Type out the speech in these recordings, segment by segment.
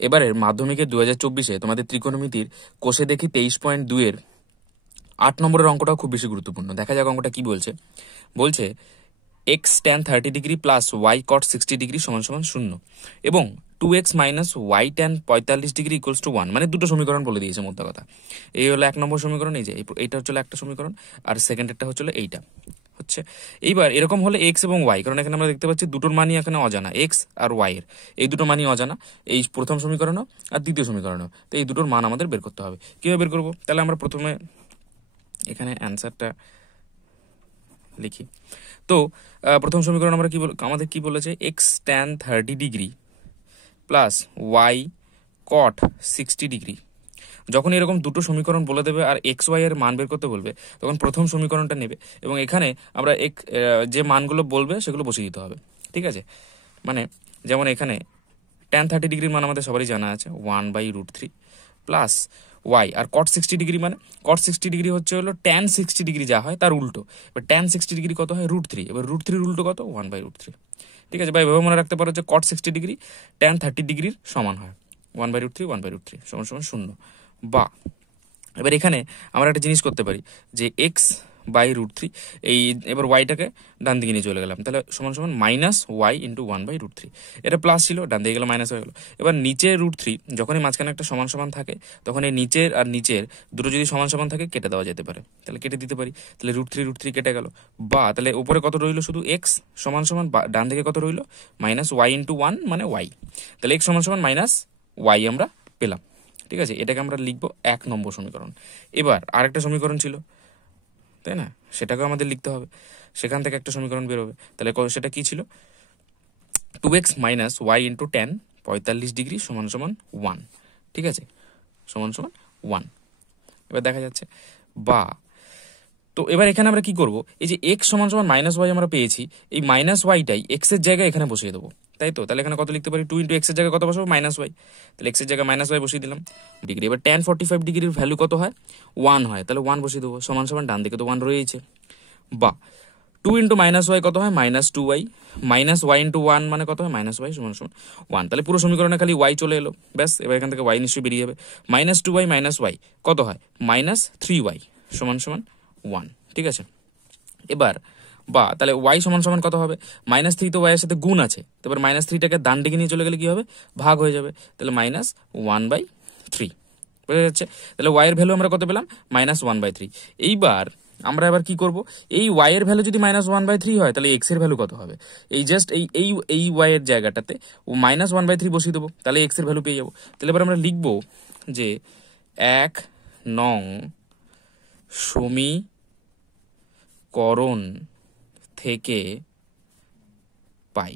এবারের মাধ্যমিকের 2024-এ তোমাদের ত্রিকোণমিতির কোষে দেখি 23.2-এর 8 নম্বরের অঙ্কটাও খুব বেশি গুরুত্বপূর্ণ। দেখা যাক অঙ্কটা কি বলছে। বলছে X tan 30 degree plus Y cot 60 degree সমান সমান 0 এবং 2x minus Y tan 45 degree equals to 1, মানে দুটো সমীকরণ বলে দিয়েছে মোদ্দা কথা। এই হলো 1 নম্বর সমীকরণ, এই যে এইটা হচ্ছে একটা সমীকরণ, আর সেকেন্ডেরটা হচ্ছে এইটা হচ্ছে। এইবার এরকম হলে এক্স এবং ওয়াই, কারণ এখানে আমরা দেখতে পাচ্ছি দুটোর মানই এখানে অজানা, এক্স আর ওয়াই এর এই দুটো মানই অজানা, এই প্রথম সমীকরণও আর দ্বিতীয় সমীকরণও। তো এই দুটোর মান আমাদের বের করতে হবে। কিভাবে বের করবো? তাহলে আমরা প্রথমে এখানে অ্যান্সারটা লিখি। তো প্রথম সমীকরণ আমরা আমাদের কি বলেছে, X tan 30 degree plus Y cot 60 degree. যখন এরকম দুটো সমীকরণ বলে দেবে আর এক্স ওয়াই এর মান বের করতে বলবে, তখন প্রথম সমীকরণটা নেবে এবং এখানে আমরা যে মানগুলো বলবে সেগুলো বসিয়ে দিতে হবে। ঠিক আছে, মানে যেমন এখানে ট্যান 30 ডিগ্রির মান আমাদের সবারই জানা আছে 1/√3 প্লাস ওয়াই, আর কট 60 ডিগ্রি মানে কট 60 ডিগ্রি হলো ট্যান 60 ডিগ্রি যা হয় তার উল্টো। এবার ট্যান 60 ডিগ্রি কত হয়? √3। এবার √3 উল্টো কত? 1/√3। ঠিক আছে, বা এভাবে মনে রাখতে পারো যে কট 60 ডিগ্রি ট্যান 30 ডিগ্রির সমান হয় 1/√3 সমান সমান 0। বা এবার এখানে আমরা একটা জিনিস করতে পারি যে x/√3, এই এবার ওয়াইটাকে ডান দিকে নিয়ে চলে গেলাম, তাহলে সমান সমান মাইনাস ওয়াই ইন্টু 1/√3। এটা প্লাস ছিল, ডান দিকে গেলে মাইনাস হয়ে গেল। এবার নিচে √3, যখনই মাঝখানে একটা সমান সমান থাকে তখন এই নিচের আর নিচের দুটো যদি সমান সমান থাকে কেটে দেওয়া যেতে পারে, তাহলে কেটে দিতে পারি। তাহলে √3 কেটে গেল। বা তাহলে উপরে কত রইলো? শুধু এক্স সমান সমান, ডান দিকে কত রইলো? মাইনাস ওয়াই ইন্টু 1 মানে ওয়াই। তাহলে এক্স সমান সমান মাইনাস ওয়াই আমরা পেলাম। ঠিক আছে, এটাকে আমরা লিখবো 1 নম্বর সমীকরণ। এবার আরেকটা সমীকরণ ছিল, তাই না? সেটাকেও আমাদের লিখতে হবে, সেখান থেকে একটা সমীকরণ বেরোবে। তাহলে সেটা কি ছিল? 2x minus y into tan 45 degree সমান সমান 1। ঠিক আছে, সমান সমান 1। এবার দেখা যাচ্ছে বা, তো এবার এখানে আমরা কি করব, এই যে এক্স সমান সমান মাইনাস ওয়াই আমরা পেয়েছি, এই মাইনাস ওয়াইটাই এক্স এর জায়গায় এখানে বসিয়ে দেবো, তাই তো? তাহলে এখানে কত লিখতে পারি? 2 ইন্টু এক্স এর জায়গায় কত বসাবো? Minus Y. তাহলে এক্স এর জায়গায় মাইনাস ওয়াই বসিয়ে দিলাম ডিগ্রি। এবার ট্যান 45 ডিগ্রির ভ্যালু কত হয়? 1 হয়, তাহলে 1 বসিয়ে দেবো সমান সমান, ডান দিকে তো 1 রয়েছে। বা 2 ইন্টু মাইনাস ওয়াই কত হয়? Minus 2y, minus y into 1 মানে কত হয়? মাইনাস ওয়াই সমান সমান 1। তাহলে পুরো সমীকরণে খালি ওয়াই চলে এলো, ব্যাস। এবার এখান থেকে ওয়াই নিশ্চয়ই বেরিয়ে যাবে। মাইনাস 2y মাইনাস ওয়াই কত হয়? মাইনাস 3y সমান সমান 1। ঠিক আছে, এবার বা তাহলে ওয়াই সমান সমান কত হবে? মাইনাস 3 তো ওয়াই এর সাথে গুণ আছে, এবার মাইনাস 3টাকে ডান দিকে নিয়ে চলে গেলে কি হবে? ভাগ হয়ে যাবে, তাহলে মাইনাস 1/3। বোঝা যাচ্ছে? তাহলে ওয়াই এর ভ্যালু আমরা কত পেলাম? মাইনাস 1/3। এইবার আমরা এবার কি করব, এই ওয়াই এর ভ্যালু যদি মাইনাস 1/3 হয় তাহলে এক্স এর ভ্যালু কত হবে? এই জাস্ট এই ওয়াই এর জায়গাটাতে মাইনাস 1/3 বসিয়ে দেবো, তাহলে এক্স এর ভ্যালু পেয়ে যাবো। তাহলে এবার আমরা লিখবো যে 1 নং সমীকরণ থেকে পাই,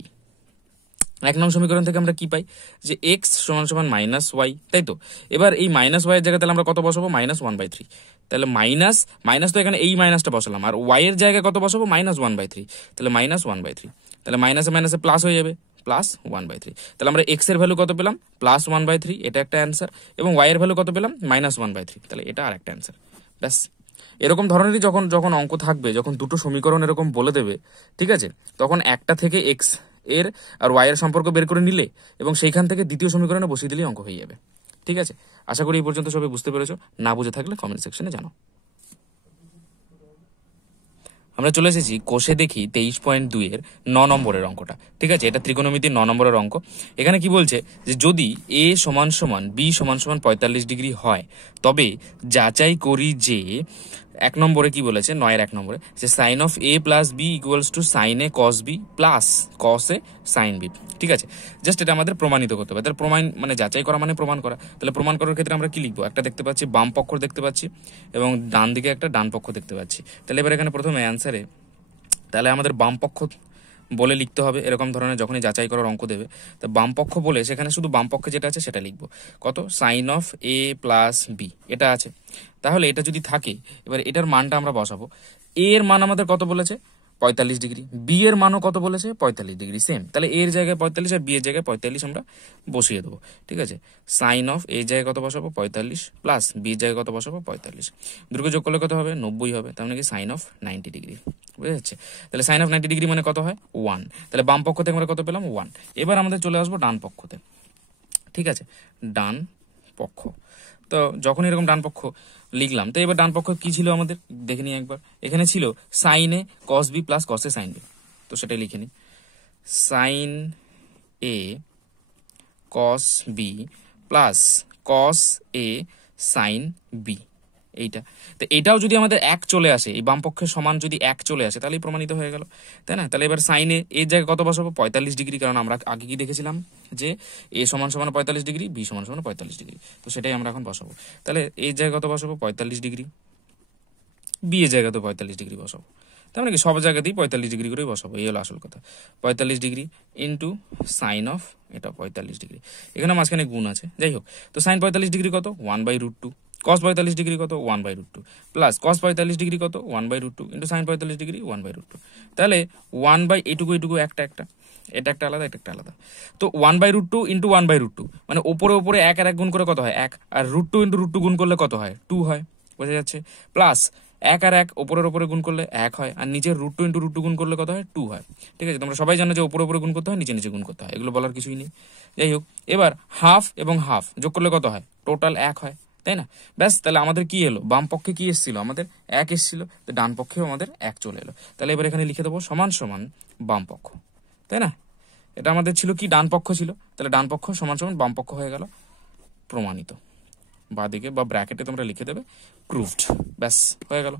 1 নং সমীকরণ থেকে আমরা কি পাই? যে এক্স সমান সমান মাইনাস ওয়াই, তাই তো? এবার এই মাইনাস ওয়াই এর জায়গায় তাহলে আমরা কত বসাবো? মাইনাস 1/3। তাহলে মাইনাস তো এখানে এই মাইনাসটা বসালাম, আর ওয়াই এর জায়গায় কত বসাবো? মাইনাস 1/3। তাহলে মাইনাস 1/3, তাহলে মাইনাসে মাইনাসে প্লাস হয়ে যাবে, প্লাস 1/3। তাহলে আমরা এক্স এর ভ্যালু কত পেলাম? প্লাস 1/3, এটা একটা অ্যান্সার। এবং ওয়াই এর ভ্যালু কত পেলাম? মাইনাস 1/3, তাহলে এটা আর একটা অ্যান্সার। ব্যাস, এরকম ধরনেরই যখন যখন অঙ্ক থাকবে, যখন দুটো সমীকরণ এরকম বলে দেবে, ঠিক আছে, তখন একটা থেকে এক্স এর আর ওয়াই এর সম্পর্ক বের করে নিলে এবং সেইখান থেকে দ্বিতীয় সমীকরণে বসিয়ে দিলেই অঙ্ক হয়ে যাবে। ঠিক আছে, আশা করি এই পর্যন্ত সবাই বুঝতে পেরেছো। না বুঝে থাকলে কমেন্ট সেকশনে জানাও। আমরা চলে এসেছি কোষে দেখি 23.2-এর 9 নম্বরের অঙ্কটা। ঠিক আছে, এটা ত্রিকোণমিতির 9 নম্বরের অঙ্ক। এখানে কি বলছে যে যদি এ সমান সমান বি সমান সমান 45 ডিগ্রি হয়, তবে যাচাই করি যে 1 নম্বরে কি বলেছে, 9-1 নম্বরে, যে sine of A plus B equals to sine A cos B plus cos A sine B. ঠিক আছে, জাস্ট এটা আমাদের প্রমাণিত করতে হবে। তাহলে প্রমাণ মানে যাচাই করা মানে প্রমাণ করা। তাহলে প্রমাণ করার ক্ষেত্রে আমরা কি লিখবো? একটা দেখতে পাচ্ছি বাম পক্ষ দেখতে পাচ্ছি এবং ডান দিকে একটা ডান পক্ষ দেখতে পাচ্ছি। তাহলে এবার এখানে প্রথমে অ্যান্সারে তাহলে আমাদের বাম পক্ষ বলে লিখতে হবে। এরকম ধরনের যখনই যাচাই করার অঙ্ক দেবে, তো বাম পক্ষ বলে সেখানে শুধু বাম পক্ষে যেটা আছে সেটা লিখবো। কত? Sine of A plus B, এটা আছে। তাহলে এটা যদি থাকে, এবার এটার মানটা আমরা বসাবো। এ এর মান আমাদের কত বলেছে? 45 ডিগ্রি। বি এর মানও কত বলেছে? 45 ডিগ্রি, সেম। তাহলে এর জায়গায় 45 আর বি এর জায়গায় 45 আমরা বসিয়ে দেবো। ঠিক আছে, সাইন অফ এ জায়গায় কত বসাবো? 45 প্লাস বি জায়গায় কত বসাবো? 45। দুটোকে যোগ করলে কত হবে? 90 হবে। তার মানে কি সাইন অফ 90 ডিগ্রি। বুঝা যাচ্ছে? তাহলে সাইন অফ 90 ডিগ্রি মানে কত হয়? 1। তাহলে বাম পক্ষ থেকে আমরা কত পেলাম? 1। এবার আমাদের চলে আসবো ডান পক্ষতে। ঠিক আছে, ডান পক্ষ। তো যখন এরকম ডান পক্ষ লিখলাম, তো এবার ডান পক্ষ কি ছিল আমাদের দেখে নিই একবার। এখানে ছিল sign A cos B plus cos A sine B, তো সেটাই লিখে নিই, sign A cos B plus cos A sine B, এইটা। তো এটাও যদি আমাদের এক চলে আসে, এই বাম পক্ষের সমান যদি এক চলে আসে, তাহলেই প্রমাণিত হয়ে গেল, তাই না? তাহলে এবার সাইনে এর জায়গায় কত বসাবো? 45 ডিগ্রি, কারণ আমরা আগে কি দেখেছিলাম যে এ সমান সমান 45 ডিগ্রি, বি সমান সমান 45 ডিগ্রি, তো সেটাই আমরা এখন বসাবো। তাহলে এর জায়গায় কত বসাবো? 45 ডিগ্রি। বি এর জায়গায় তো 45 ডিগ্রি বসাবো, তার মানে কি সব জায়গাতেই 45 ডিগ্রি করেই বসাবো, এই হলো আসল কথা। 45 ডিগ্রি ইন্টু সাইন অফ এটা 45 ডিগ্রি, এখানে মাঝখানে গুণ আছে, যাই হোক। তো সাইন 45 ডিগ্রি কত? 1/√2। কস 45 ডিগ্রি কত? 1/√2 প্লাস কস 45 ডিগ্রি কত? 1/√2 ইন্টু সাইন 45 ডিগ্রি 1/√2। তাহলে 1 এটুকু এটুকু একটা একটা, এটা একটা আলাদা, এটা একটা আলাদা। তো 1/√2 ইন্টু 1/√2 মানে ওপরে ওপরে এক আর এক গুণ করে কত হয়? এক। আর √2 ইন্টু √2 গুণ করলে কত হয়? 2 হয়, বোঝা যাচ্ছে? প্লাস এক আর এক ওপরের ওপরে গুণ করলে এক হয়, আর নিচে √2 ইন্টু √2 গুণ করলে কত হয়? 2 হয়। ঠিক আছে, তোমরা সবাই জানো যে ওপরে ওপরে গুণ করতে হয়, নিচে নিচে গুণ করতে হয়, এগুলো বলার কিছুই নেই। যাই হোক, এবার হাফ এবং হাফ যোগ করলে কত হয়? টোটাল এক হয়, তাই না? ব্যাস, তাহলে আমাদের কি এলো? বাম পক্ষে কি এসেছিল? আমাদের এক এসেছিল, তো ডান পক্ষেও আমাদের এক চলে এলো। তাহলে এবার এখানে লিখে দেবো সমান সমান বাম পক্ষ, তাই না? এটা আমাদের ছিল কি? ডান পক্ষ ছিল, তাহলে ডান পক্ষ সমান সমান বাম পক্ষ হয়ে গেল, প্রমাণিত। বাদিকে বা ব্র্যাকেটে তোমরা লিখে দেবে প্রুভড, ব্যাস হয়ে গেল।